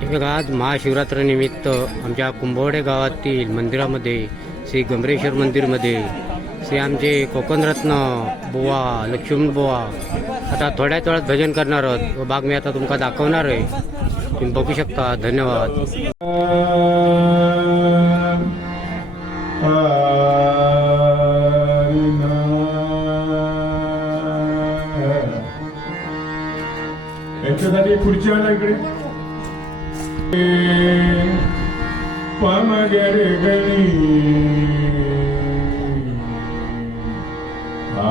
हे बघा आज महाशिवरात्रीनिमित्त आमच्या कुंभवडे गावातील मंदिरामध्ये श्री गंभरेश्वर मंदिरमध्ये श्री आमचे कोकणरत्न बुवा लक्ष्मण बुवा आता थोड्याच वेळात भजन करणार आहोत. व बाग मी आता तुमका दाखवणार आहे. तुम्ही बघू शकता. धन्यवाद. यांच्यासाठी खुर्ची आणा इकडे. பமகருகணி ஆ.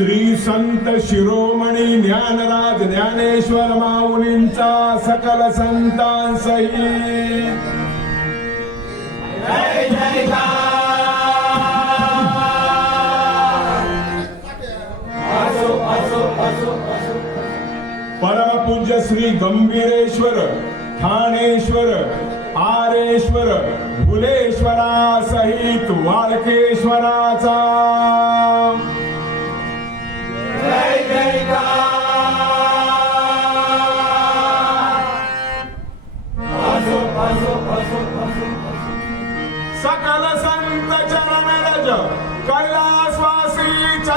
श्री संत शिरोमणी ज्ञानराज ज्ञानेश्वर माऊलींचा सकल संतांसही. परमपूज्य श्री गंभीरेश्वर ठाणेश्वर आरेश्वर भुलेश्वरा सहित वाळकेश्वराचा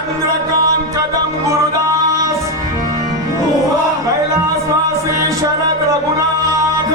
चंद्रकांत कदम गुरुदास। कैलासवासी शरद रघुनाथ।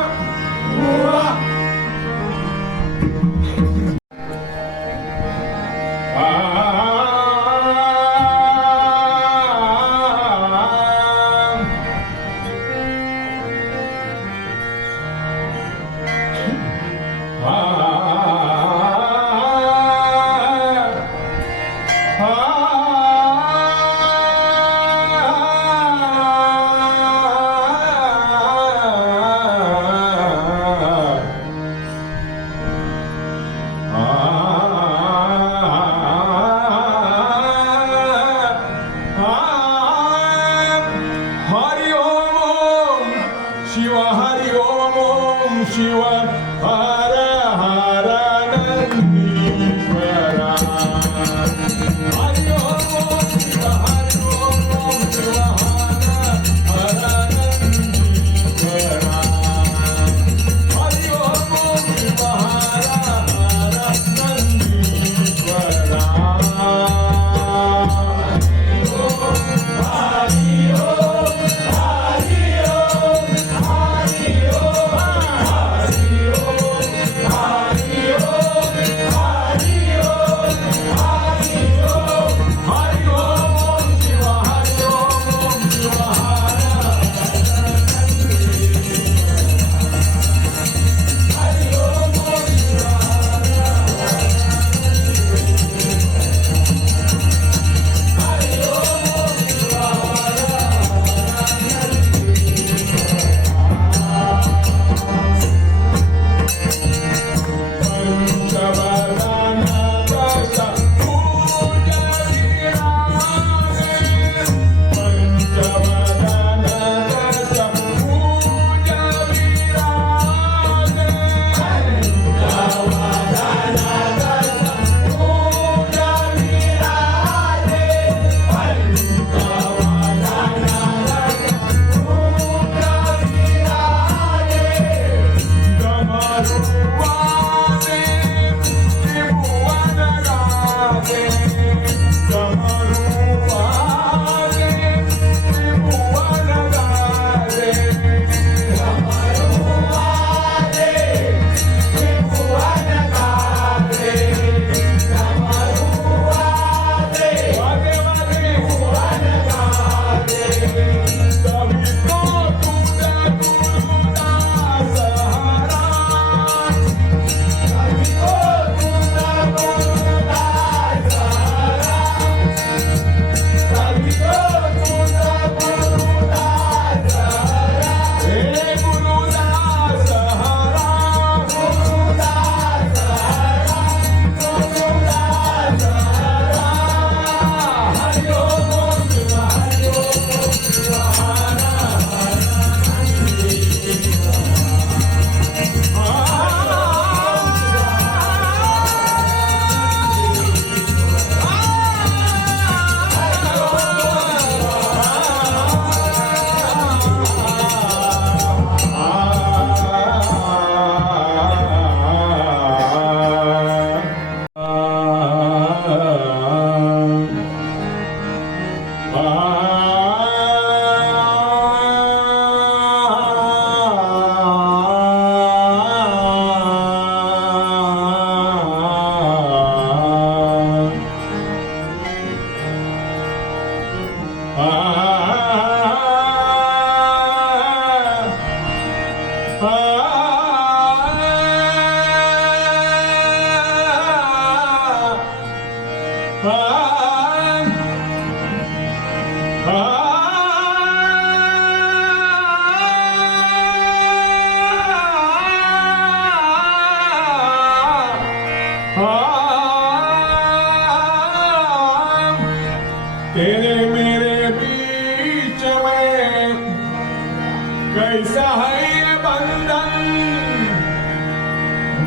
कैसा है ये बंधन?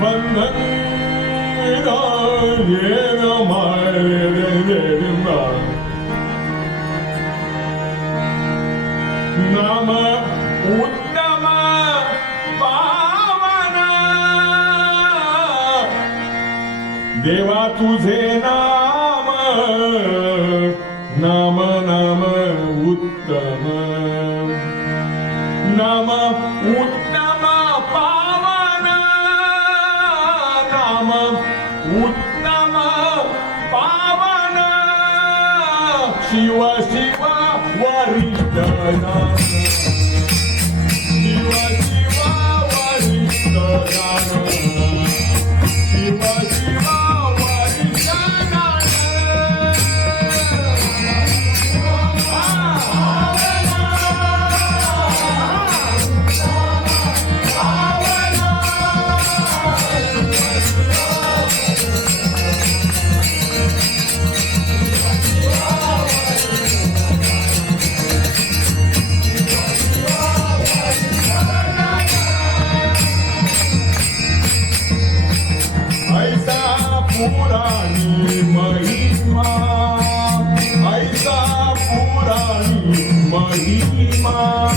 बंधन ये नाम उत्तम पावना। देवा तुझे ना Nama Uttama Pavana Nama Uttama Pavana. Shiva Shiva Varita Nama Yeah.